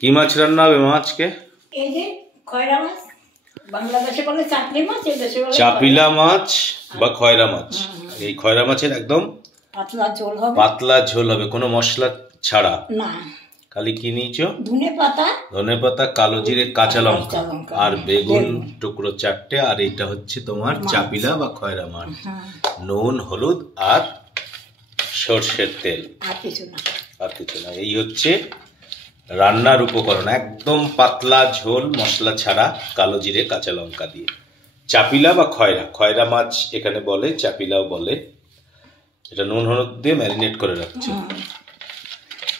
কি মাছ রান্না হবে মা আজকে? এই যে খয়রা মাছ, বাংলাদেশে বলে চাপলি মাছ, এই দেশে বলে চাপিলা মাছ বা খয়রা মাছ। এই খয়রা মাছের একদম পাতলা ঝোল হবে। পাতলা ঝোল হবে, কোনো মশলা ছাড়া। না, খালি কি নিয়েছো? ধনে পাতা, কালো জিরে, কাঁচা লঙ্কা আর বেগুন টুকরো 4টে। আর এটা হচ্ছে তোমার চাপিলা বা খয়রা মাছ। নুন, হলুদ আর সর্ষের তেল, আর কিছু না। এই হচ্ছে রান্নার উপকরণ। একদম পাতলা ঝোল, মশলা ছাড়া, কালো জিরে, কাঁচা লঙ্কা দিয়ে। চাপিলা বা খয়রা মাছ এখানে বলে, চাপিলাও বলে। এটা নুন হলুদ দিয়ে ম্যারিনেট করে রাখছে।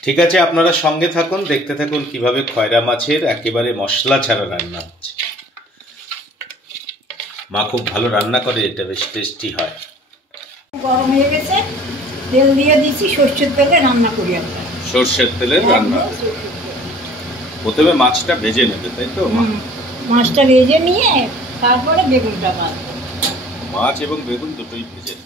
ঠিক আছে, আপনারা সঙ্গে থাকুন, দেখতে থাকুন কিভাবে খয়রা মাছের একেবারে মশলা ছাড়া রান্না হচ্ছে। মা খুব ভালো রান্না করে, এটা বেশ টেস্টি হয়। গরম হয়ে গেছে, তেল দিয়ে দিচ্ছি, সর্ষের তেলে রান্না করি আমরা। সর্ষের তেলে রান্না। প্রথমে মাছটা ভেজে নেবে, তাই তো? মাছটা ভেজে নিয়ে তারপরে বেগুনটা ভাজবো। মাছ এবং বেগুন দুটোই ভেজে।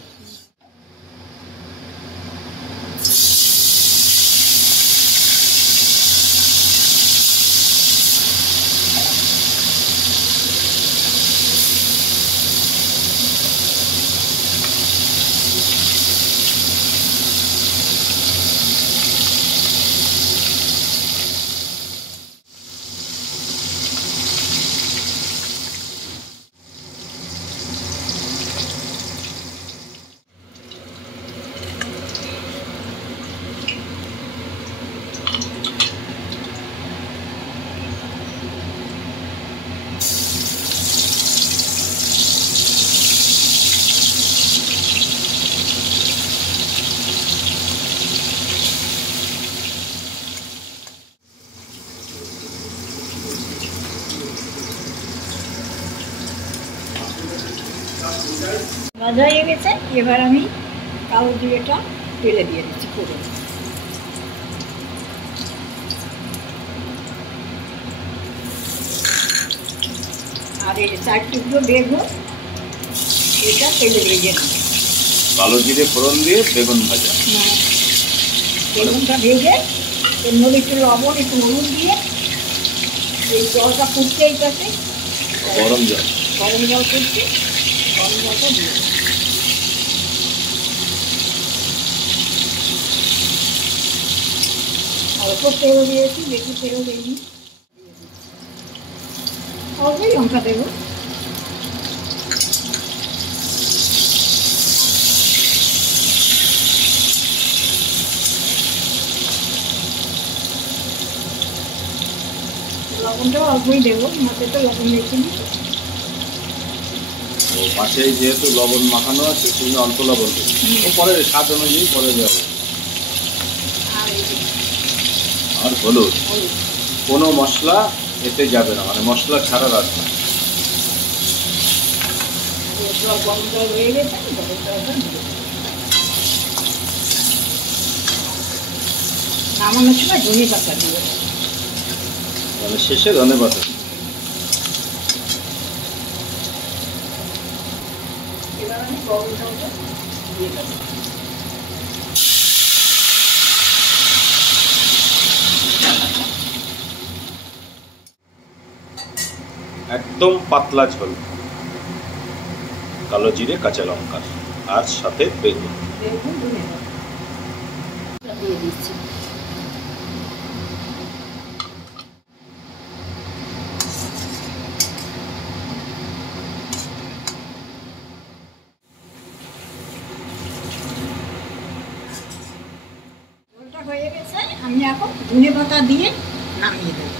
ভাজা হয়ে গেছে, এবার আমি কালো জিরেটা তেলে দিয়ে দিচ্ছি পুরো। আর এই 4 টুকরো বেগুন, এটা তেলে ভেজে নেব। কালো জিরে ফোড়ন দিয়ে বেগুন ভাজা। বেগুনটা ভেজে এর মধ্যে একটু লবণ, একটু হলুদ দিয়ে এই জলটা ফুটতে, এইটাতে গরম জল ফুটছে, গরম জলটা দিয়ে অল্প তেল দিয়েছি, বেশি তেল দিইনি। অল্পই লঙ্কা দেবো। লবণটাও অল্পই দেবো, মাছে তো লবণ দেখিনি। মাছে যেহেতু লবণ মাখানো আছে, তুমি অল্প লবণ দেবে, পরে স্বাদ অনুযায়ী পরে দেবে। আর হলুদ, কোনো মশলা এতে যাবে না, মানে মশলা ছাড়া রান্না। নামানোর সময় ধনে পাতা দিয়ে, মানে শেষে ধনে পাতা। এবার আমি গরম জলটা দিয়ে দেবো। একদম পাতলা ঝোল, কালো জিরে, কাঁচা লঙ্কা আর সাথে বেগুন। দিয়ে দিচ্ছি। ঝোলটা হয়ে গেছে, আমি এখন ধনে পাতা দিয়ে নামিয়ে দেবো।